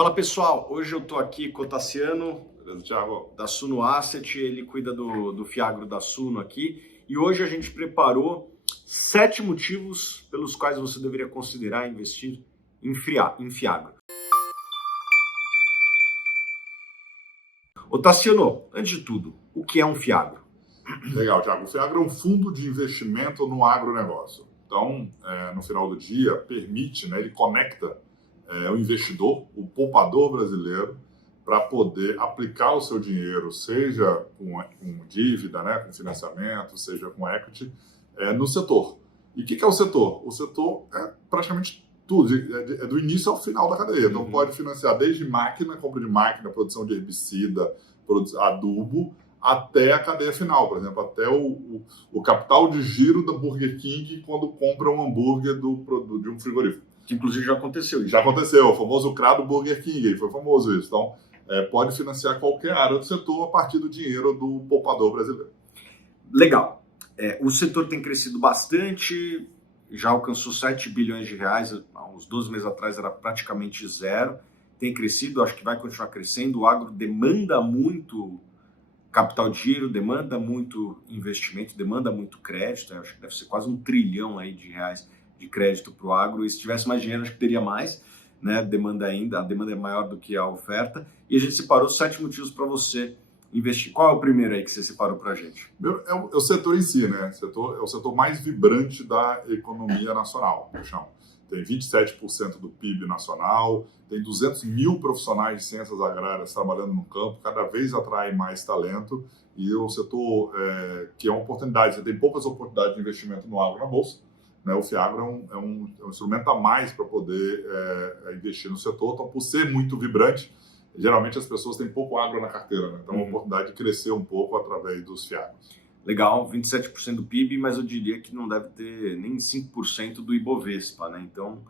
Fala pessoal, hoje eu estou aqui com o Tassiano, Beleza, Thiago? da Suno Asset, ele cuida do Fiagro da Suno aqui, e hoje a gente preparou 7 motivos pelos quais você deveria considerar investir em Fiagro. Ô Tassiano, antes de tudo, o que é um Fiagro? Legal, Thiago. O Fiagro é um fundo de investimento no agronegócio. Então, no final do dia, permite, né, ele conecta o investidor, o poupador brasileiro, para poder aplicar o seu dinheiro, seja com dívida, né, com financiamento, seja com equity, no setor. E o que é o setor? O setor é praticamente tudo, é do início ao final da cadeia. Então, pode financiar desde máquina, compra de máquina, produção de herbicida, adubo, até a cadeia final, por exemplo, até o capital de giro da Burger King quando compra um hambúrguer de um frigorífico. Que inclusive já aconteceu isso. Já aconteceu, o famoso CRA do Burger King, ele foi famoso isso. Então, pode financiar qualquer área do setor a partir do dinheiro do poupador brasileiro. Legal. O setor tem crescido bastante, já alcançou 7 bilhões de reais, há uns 12 meses atrás era praticamente zero. Tem crescido, acho que vai continuar crescendo. O agro demanda muito capital de giro, demanda muito investimento, demanda muito crédito. Acho que deve ser quase 1 trilhão aí de reais de crédito para o agro. E se tivesse mais dinheiro, acho que teria mais, né? A demanda é maior do que a oferta. E a gente separou 7 motivos para você investir. Qual é o primeiro aí que você separou para a gente? É o setor em si, né? É o setor mais vibrante da economia nacional, eu chamo. Tem 27% do PIB nacional, tem 200 mil profissionais de ciências agrárias trabalhando no campo, cada vez atrai mais talento, e é um setor que é uma oportunidade. Você tem poucas oportunidades de investimento no agro na Bolsa, né? O Fiagro é um instrumento a mais para poder investir no setor. Então, por ser muito vibrante, geralmente as pessoas têm pouco agro na carteira, né? Então, é uma oportunidade de crescer um pouco através dos Fiagros. Legal, 27% do PIB, mas eu diria que não deve ter nem 5% do Ibovespa, né? Então,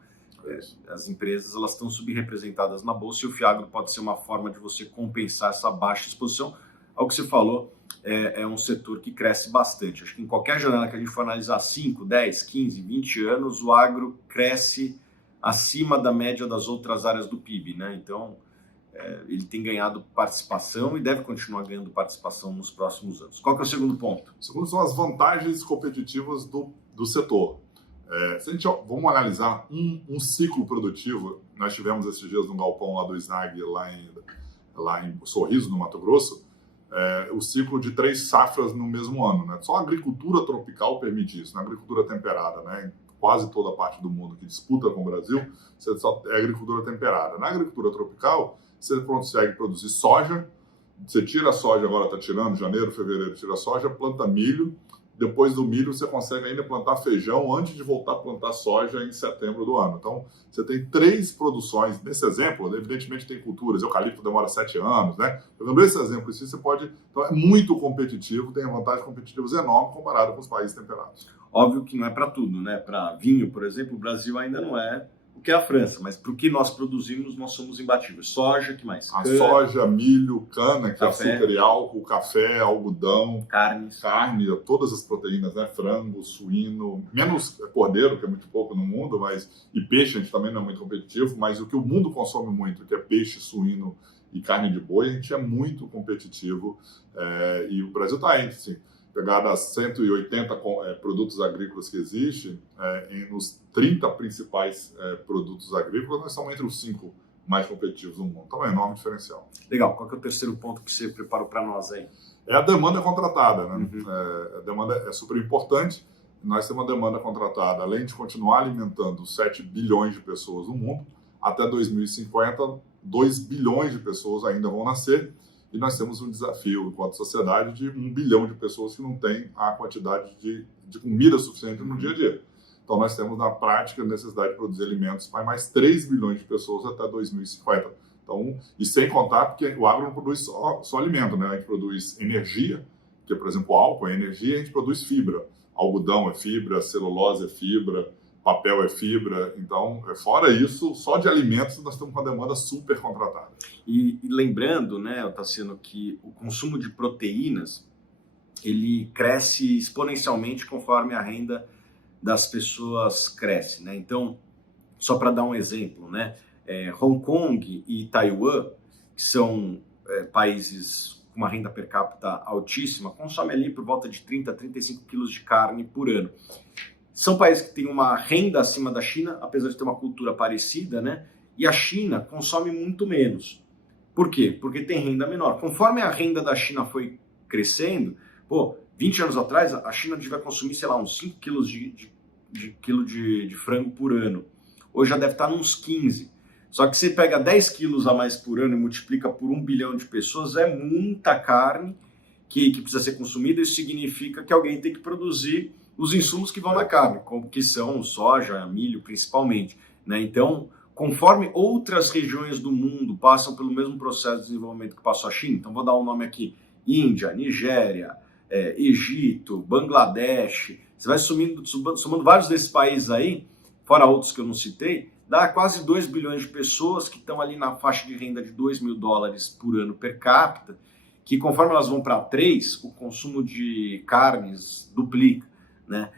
as empresas elas estão subrepresentadas na Bolsa e o Fiagro pode ser uma forma de você compensar essa baixa exposição. Ao que você falou, é um setor que cresce bastante. Acho que em qualquer janela que a gente for analisar 5, 10, 15, 20 anos, o agro cresce acima da média das outras áreas do PIB, né? Então, ele tem ganhado participação e deve continuar ganhando participação nos próximos anos. Qual que é o segundo ponto? O segundo são as vantagens competitivas do setor. Vamos analisar um ciclo produtivo. Nós tivemos esses dias no galpão lá do SNAG, lá em Sorriso, no Mato Grosso, o ciclo de 3 safras no mesmo ano, né? Só a agricultura tropical permite isso, na agricultura temperada, né? Quase toda a parte do mundo que disputa com o Brasil, você só é agricultura temperada. Na agricultura tropical, você consegue produzir soja, você tira a soja, agora está tirando, janeiro, fevereiro, tira a soja, planta milho, depois do milho você consegue ainda plantar feijão antes de voltar a plantar soja em setembro do ano. Então, você tem 3 produções. Nesse exemplo, evidentemente tem culturas, eucalipto demora 7 anos, né? Pegando esse exemplo, você pode... Então, é muito competitivo, tem vantagens competitivas enormes comparado com os países temperados. Óbvio que não é para tudo, né? Para vinho, por exemplo, o Brasil ainda não é o que é a França, mas para o que nós produzimos, nós somos imbatíveis. Soja, que mais? A soja, milho, cana, que café, é açúcar e álcool, café, algodão, carne, todas as proteínas, né? Frango, suíno, menos cordeiro, que é muito pouco no mundo, e peixe a gente também não é muito competitivo, mas o que o mundo consome muito, que é peixe, suíno e carne de boi, a gente é muito competitivo, e o Brasil está aí, assim, pegar das 180 produtos agrícolas que existem, nos 30 principais produtos agrícolas, nós estamos entre os 5 mais competitivos do mundo. Então é um enorme diferencial. Legal. Qual que é o terceiro ponto que você preparou para nós aí? É a demanda contratada, né? A demanda é super importante. Nós temos uma demanda contratada, além de continuar alimentando 7 bilhões de pessoas no mundo, até 2050, 2 bilhões de pessoas ainda vão nascer. E nós temos um desafio, enquanto sociedade, de 1 bilhão de pessoas que não têm a quantidade de comida suficiente no dia a dia. Então, nós temos, na prática, a necessidade de produzir alimentos para mais 3 bilhões de pessoas até 2050. Então, e sem contar, porque o agro não produz só alimento, né? A gente produz energia, que é, por exemplo, o álcool é energia, a gente produz fibra. Algodão é fibra, celulose é fibra, papel é fibra. Então, fora isso, só de alimentos nós temos uma demanda super contratada. E lembrando, né, Tassiano, que o consumo de proteínas ele cresce exponencialmente conforme a renda das pessoas cresce, né? Então, só para dar um exemplo, né? Hong Kong e Taiwan, que são países com uma renda per capita altíssima, consomem ali por volta de 30 a 35 quilos de carne por ano. São países que têm uma renda acima da China, apesar de ter uma cultura parecida, né? E a China consome muito menos. Por quê? Porque tem renda menor. Conforme a renda da China foi crescendo, 20 anos atrás, a China devia consumir, sei lá, uns 5 quilos de frango por ano. Hoje já deve estar uns 15. Só que você pega 10 quilos a mais por ano e multiplica por 1 bilhão de pessoas, é muita carne que precisa ser consumida. Isso significa que alguém tem que produzir os insumos que vão na carne, como que são soja, milho principalmente, né? Então, conforme outras regiões do mundo passam pelo mesmo processo de desenvolvimento que passou a China, então vou dar um nome aqui, Índia, Nigéria, Egito, Bangladesh, você vai somando vários desses países aí, fora outros que eu não citei, dá quase 2 bilhões de pessoas que estão ali na faixa de renda de $2.000 por ano per capita, que conforme elas vão para 3, o consumo de carnes duplica, né?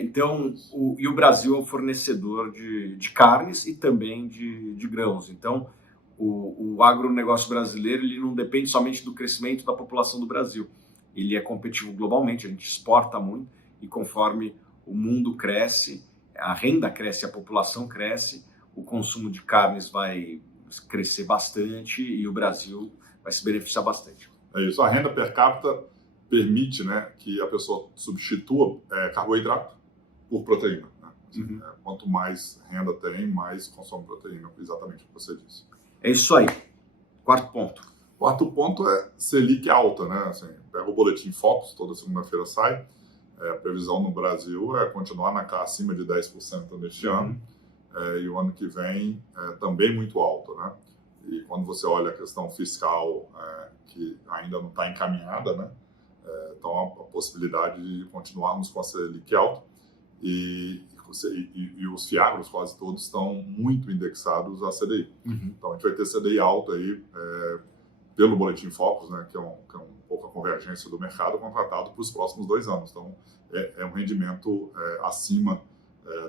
Então, o Brasil é um fornecedor de carnes e também de grãos. Então, o agronegócio brasileiro ele não depende somente do crescimento da população do Brasil. Ele é competitivo globalmente, a gente exporta muito e conforme o mundo cresce, a renda cresce, a população cresce, o consumo de carnes vai crescer bastante e o Brasil vai se beneficiar bastante. É isso, a renda per capita permite, né, que a pessoa substitua carboidrato por proteína. Né? Uhum. Quanto mais renda tem, mais consome proteína, exatamente o que você disse. É isso aí. Quarto ponto. Quarto ponto é Selic alta, né? Assim, pega o boletim Focus, toda segunda-feira sai. A previsão no Brasil é continuar acima de 10% neste ano. E o ano que vem também muito alto, né? E quando você olha a questão fiscal, que ainda não está encaminhada, né? Então, a possibilidade de continuarmos com a Selic alta e os fiagros quase todos estão muito indexados à CDI. Uhum. Então, a gente vai ter CDI alta aí pelo Boletim Focus, né, que é um pouco a convergência do mercado contratado para os próximos 2 anos. Então, é um rendimento acima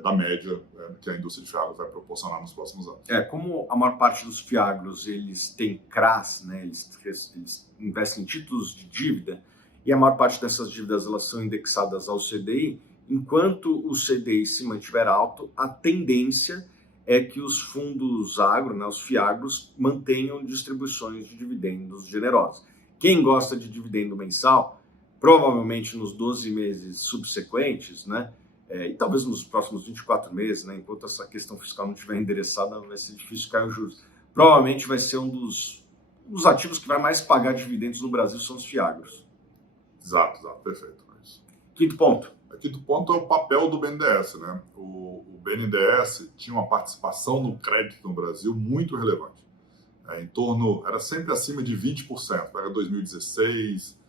da média que a indústria de fiagros vai proporcionar nos próximos anos. Como a maior parte dos fiagros eles têm CRAs, né, eles investem em títulos de dívida, e a maior parte dessas dívidas elas são indexadas ao CDI, enquanto o CDI se mantiver alto, a tendência é que os fundos agro, né, os fiagros, mantenham distribuições de dividendos generosas. Quem gosta de dividendo mensal, provavelmente nos 12 meses subsequentes, né, e talvez nos próximos 24 meses, né, enquanto essa questão fiscal não estiver endereçada, vai ser difícil cair os juros. Provavelmente vai ser um dos ativos que vai mais pagar dividendos no Brasil, são os fiagros. Exato, perfeito. Quinto ponto. Quinto ponto é o papel do BNDES, né? O BNDES tinha uma participação no crédito no Brasil muito relevante. Era sempre acima de 20%. Pega 2016,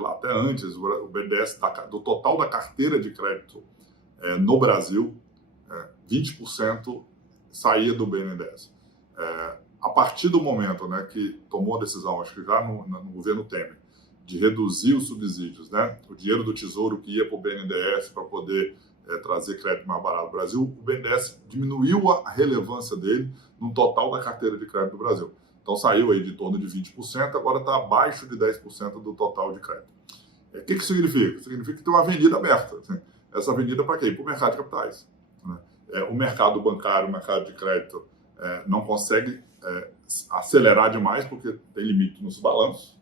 lá até antes, o BNDES, do total da carteira de crédito no Brasil, 20% saía do BNDES. A partir do momento, né, que tomou a decisão, acho que já no governo Temer, de reduzir os subsídios, né? O dinheiro do Tesouro que ia para o BNDES para poder trazer crédito mais barato no Brasil, o BNDES diminuiu a relevância dele no total da carteira de crédito do Brasil. Então saiu aí de torno de 20%, agora está abaixo de 10% do total de crédito. O que significa? Significa que tem uma avenida aberta. Assim. Essa avenida para quê? Para o mercado de capitais. Né? O mercado bancário, o mercado de crédito não consegue acelerar demais porque tem limite nos balanços.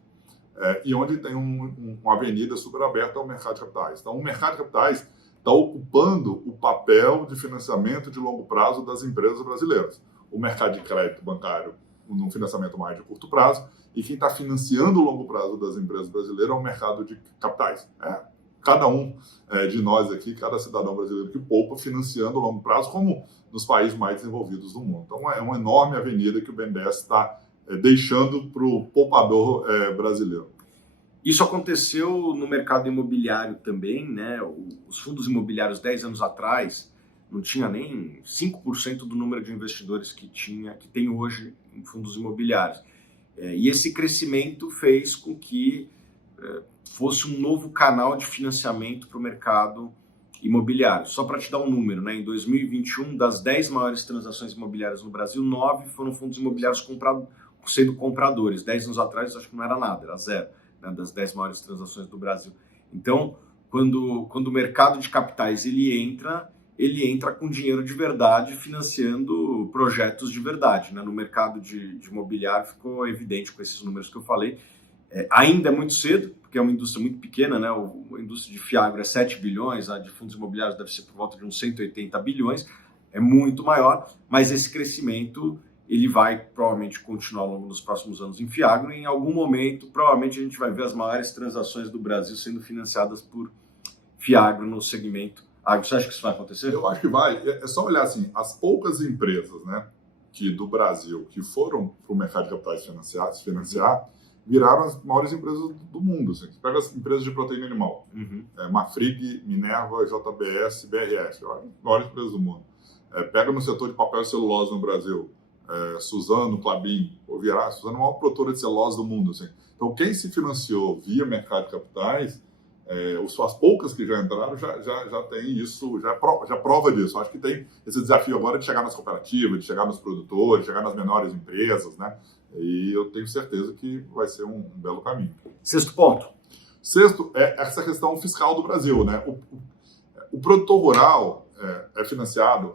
E onde tem uma avenida super aberta ao mercado de capitais. Então, o mercado de capitais está ocupando o papel de financiamento de longo prazo das empresas brasileiras. O mercado de crédito bancário, no financiamento mais de curto prazo, e quem está financiando o longo prazo das empresas brasileiras é o mercado de capitais. Cada um de nós aqui, cada cidadão brasileiro que poupa financiando o longo prazo, como nos países mais desenvolvidos do mundo. Então, é uma enorme avenida que o BNDES está deixando para o poupador brasileiro. Isso aconteceu no mercado imobiliário também, né? Os fundos imobiliários 10 anos atrás não tinha nem 5% do número de investidores que tem hoje em fundos imobiliários. E esse crescimento fez com que fosse um novo canal de financiamento para o mercado imobiliários. Só para te dar um número, né? Em 2021, das 10 maiores transações imobiliárias no Brasil, 9 foram fundos imobiliários sendo compradores. 10 anos atrás, acho que não era nada, era zero, né? Das 10 maiores transações do Brasil. Então, quando o mercado de capitais ele entra com dinheiro de verdade, financiando projetos de verdade, né? No mercado de imobiliário ficou evidente com esses números que eu falei. Ainda é muito cedo, porque é uma indústria muito pequena, né? A indústria de Fiagro é 7 bilhões, a de fundos imobiliários deve ser por volta de uns 180 bilhões, é muito maior, mas esse crescimento ele vai provavelmente continuar ao longo dos próximos anos em Fiagro, e em algum momento provavelmente a gente vai ver as maiores transações do Brasil sendo financiadas por Fiagro no segmento agro. Você acha que isso vai acontecer? Eu acho que vai. É só olhar assim, as poucas empresas, né, do Brasil que foram para o mercado de capitais se financiar, viraram as maiores empresas do mundo. Assim. Você pega as empresas de proteína animal, Marfrig, Minerva, JBS, BRF, as maiores empresas do mundo. Pega no setor de papel e celulose no Brasil, Suzano, Klabin, Suzano é a maior produtora de celulose do mundo. Assim. Então, quem se financiou via mercado de capitais, as poucas que já entraram já tem isso, já prova disso. Acho que tem esse desafio agora de chegar nas cooperativas, de chegar nos produtores, de chegar nas menores empresas, né? E eu tenho certeza que vai ser um belo caminho. Sexto ponto. Sexto é essa questão fiscal do Brasil, né? O produtor rural era financiado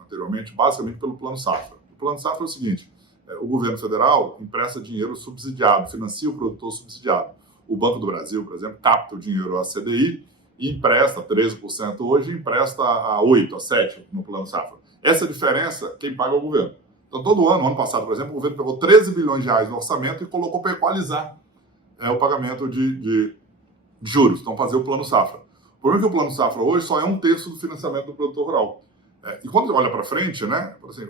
anteriormente basicamente pelo Plano Safra. O Plano Safra é o seguinte, o governo federal empresta dinheiro subsidiado, financia o produtor subsidiado. O Banco do Brasil, por exemplo, capta o dinheiro à CDI e empresta 13% hoje, empresta a 8%, a 7% no Plano Safra. Essa diferença, quem paga é o governo. Então, todo ano passado, por exemplo, o governo pegou 13 bilhões de reais no orçamento e colocou para equalizar o pagamento de juros. Então, fazer o Plano Safra. O problema é que o Plano Safra hoje só é 1/3 do financiamento do produtor rural. E quando você olha para frente, né, assim,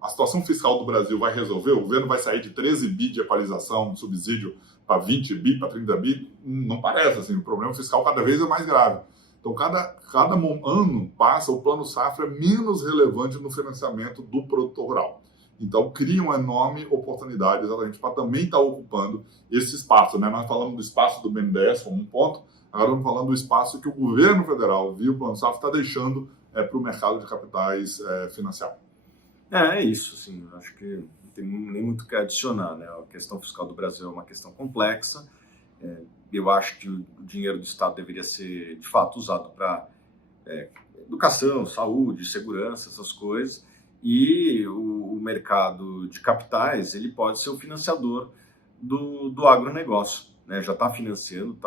a situação fiscal do Brasil vai resolver, o governo vai sair de 13 bi de equalização, de subsídio, para 20 bi, para 30 bi, não parece. Assim, o problema fiscal cada vez é mais grave. Então, cada ano passa, o Plano Safra é menos relevante no financiamento do produtor rural. Então, cria uma enorme oportunidade exatamente para também estar ocupando esse espaço. Né? Nós falamos do espaço do BNDES como um ponto, agora estamos falando do espaço que o governo federal, via o Plano Safra, está deixando para o mercado de capitais financiar. É isso, assim, acho que não tem nem muito o que adicionar. Né? A questão fiscal do Brasil é uma questão complexa. Eu acho que o dinheiro do Estado deveria ser, de fato, usado para educação, saúde, segurança, essas coisas. E o mercado de capitais ele pode ser o financiador do agronegócio. Né? Já está financiando,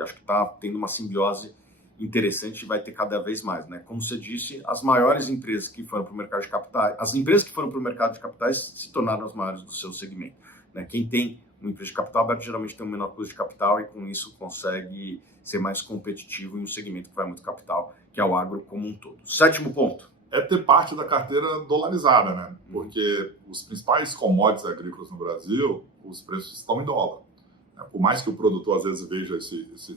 acho que está tendo uma simbiose interessante e vai ter cada vez mais. Né? Como você disse, as maiores empresas que foram para o mercado de capitais, as empresas que foram para o mercado de capitais se tornaram as maiores do seu segmento. Né? Quem tem uma empresa de capital aberto geralmente tem um menor custo de capital e com isso consegue ser mais competitivo em um segmento que vai muito capital, que é o agro como um todo. Sétimo ponto. É ter parte da carteira dolarizada, né? Porque os principais commodities agrícolas no Brasil, os preços estão em dólar. Por mais que o produtor às vezes veja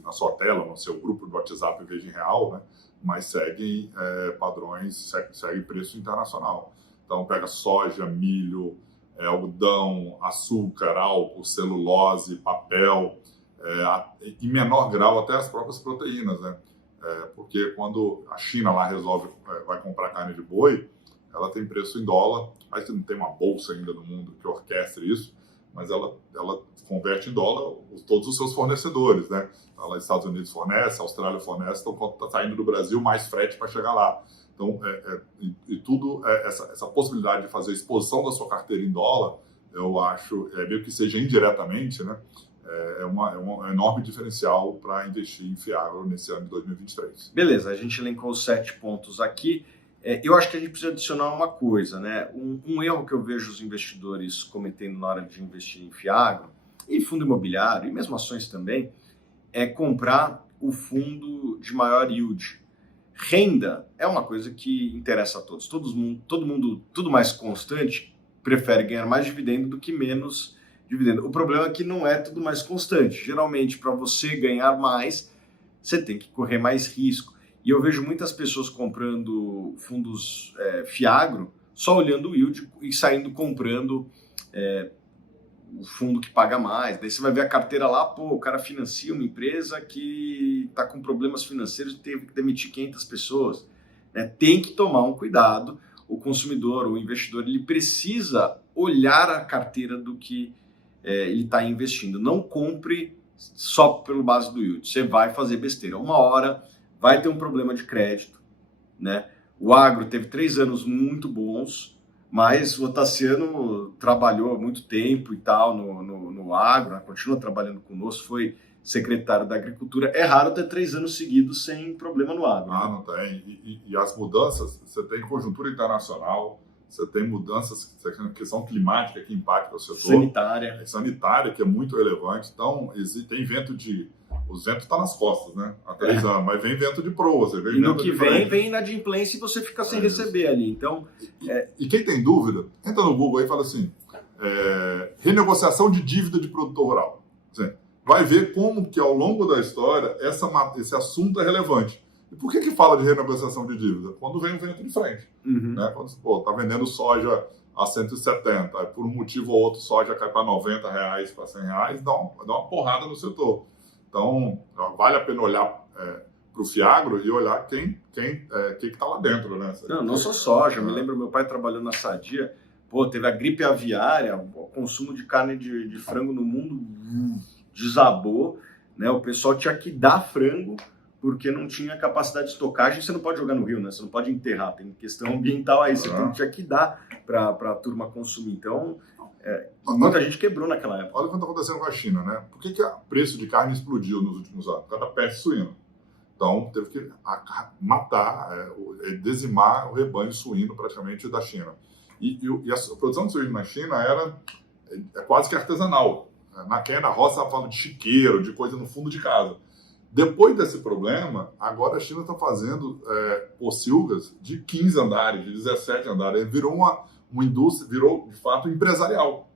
na sua tela, no seu grupo do WhatsApp, veja em real, né? Mas seguem padrões, segue preço internacional. Então pega soja, milho, algodão, açúcar, álcool, celulose, papel, em menor grau até as próprias proteínas, né? Porque quando a China lá vai comprar carne de boi, ela tem preço em dólar, mas não tem uma bolsa ainda no mundo que orquestre isso, mas ela converte em dólar todos os seus fornecedores, né? Então, lá, Estados Unidos fornece, a Austrália fornece, então quando está saindo do Brasil, mais frete para chegar lá. Então, essa possibilidade de fazer a exposição da sua carteira em dólar, eu acho, meio que seja indiretamente, né? É um enorme diferencial para investir em Fiagro nesse ano de 2023. Beleza, a gente elencou os 7 pontos aqui. Eu acho que a gente precisa adicionar uma coisa, né? Um erro que eu vejo os investidores cometendo na hora de investir em Fiagro, e fundo imobiliário, e mesmo ações também, é comprar o fundo de maior yield. Renda é uma coisa que interessa a todos. Todo mundo, tudo mais constante, prefere ganhar mais dividendo do que menos dividendo. O problema é que não é tudo mais constante. Geralmente, para você ganhar mais, você tem que correr mais risco. E eu vejo muitas pessoas comprando fundos Fiagro, só olhando o yield e saindo comprando o fundo que paga mais. Daí você vai ver a carteira lá, pô, o cara financia uma empresa que está com problemas financeiros e teve que demitir 500 pessoas. Tem que tomar um cuidado. O consumidor, o investidor, ele precisa olhar a carteira do que ele está investindo. Não compre só pelo base do yield. Você vai fazer besteira. Uma hora vai ter um problema de crédito, né? O agro teve 3 anos muito bons, mas o Ottaciano trabalhou há muito tempo e tal no agro, né? Continua trabalhando conosco, foi secretário da Agricultura. É raro ter 3 anos seguidos sem problema no agro. Ah, não tem. E as mudanças, você tem conjuntura internacional, você tem mudanças que são climáticas que impactam o setor. Sanitária, que é muito relevante. Então, tem vento de... Os ventos estão nas costas, né? Há 3 anos, mas vem vento de proa. E no que vem inadimplência e você fica sem receber ali. Então, e quem tem dúvida, entra no Google aí e fala assim, renegociação de dívida de produtor rural. Assim, vai ver como que ao longo da história esse assunto é relevante. E por que fala de renegociação de dívida? Quando vem o vento de frente. Né? Quando você está vendendo soja a 170, aí por um motivo ou outro soja cai para R$90, para R$100, dá uma porrada no setor. Então, vale a pena olhar para o Fiagro e olhar quem está lá dentro, né? Não só soja. Eu me lembro, meu pai trabalhando na Sadia, teve a gripe aviária, o consumo de carne de frango no mundo desabou, né? O pessoal tinha que dar frango porque não tinha capacidade de estocagem. Você não pode jogar no rio, né? Você não pode enterrar, tem questão ambiental aí, você tinha que dar para a turma consumir. Então, muita gente quebrou naquela época. Olha o que está acontecendo com a China, né? Por que o preço de carne explodiu nos últimos anos? Por causa da peste suína. Então, teve que matar, dizimar o rebanho suíno praticamente da China. E a produção de suíno na China é quase que artesanal. Na roça, estava falando de chiqueiro, de coisa no fundo de casa. Depois desse problema, agora a China está fazendo pocilgas de 15 andares, de 17 andares. Virou uma indústria, virou de fato empresarial.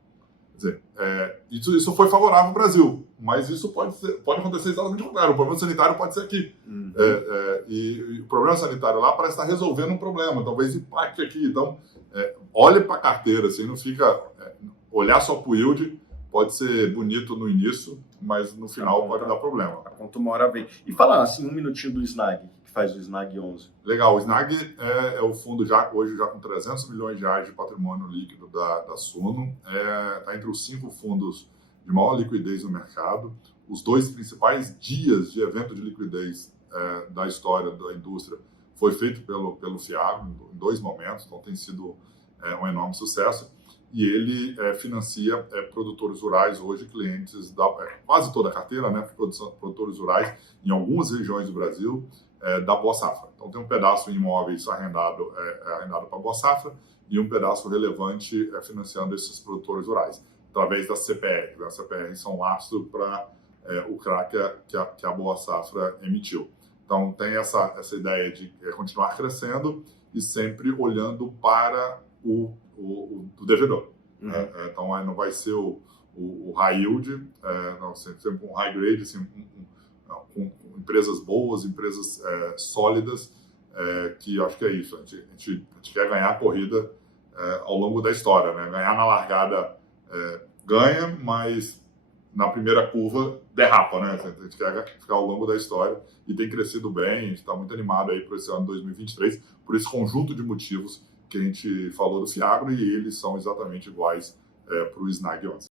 Quer dizer, isso foi favorável ao Brasil, mas isso pode acontecer exatamente o contrário. O problema sanitário pode ser aqui. E o problema sanitário lá parece estar resolvendo um problema, talvez impacte aqui. Então, olhe para a carteira, assim, não fica... olhar só para o yield pode ser bonito no início, mas no final pode dar problema. A conta uma hora vem. E falar assim, um minutinho do Snag, que faz o Snag 11. Legal, o Snag é o fundo hoje já com 300 milhões de reais de patrimônio líquido da Suno. Está entre os 5 fundos de maior liquidez no mercado. Os 2 principais dias de evento de liquidez da história da indústria foi feito pelo Fiagro em 2 momentos, então tem sido um enorme sucesso. E ele financia produtores rurais hoje, clientes da quase toda a carteira, né, produtores rurais em algumas regiões do Brasil, da Boa Safra. Então tem um pedaço em imóveis arrendado para a Boa Safra e um pedaço relevante financiando esses produtores rurais, através da CPR. A CPR são lastro para o CRA que a Boa Safra emitiu. Então tem essa ideia de continuar crescendo e sempre olhando para o devedor. Então não vai ser o high yield, não, sempre um high grade, assim, com empresas boas, empresas sólidas, que acho que é isso. A gente quer ganhar a corrida ao longo da história, né? Ganhar na largada ganha, mas na primeira curva derrapa, né? A gente quer ficar ao longo da história e tem crescido bem, a gente está muito animado aí para esse ano 2023, por esse conjunto de motivos que a gente falou do Fiagro, e eles são exatamente iguais para o Snag 11.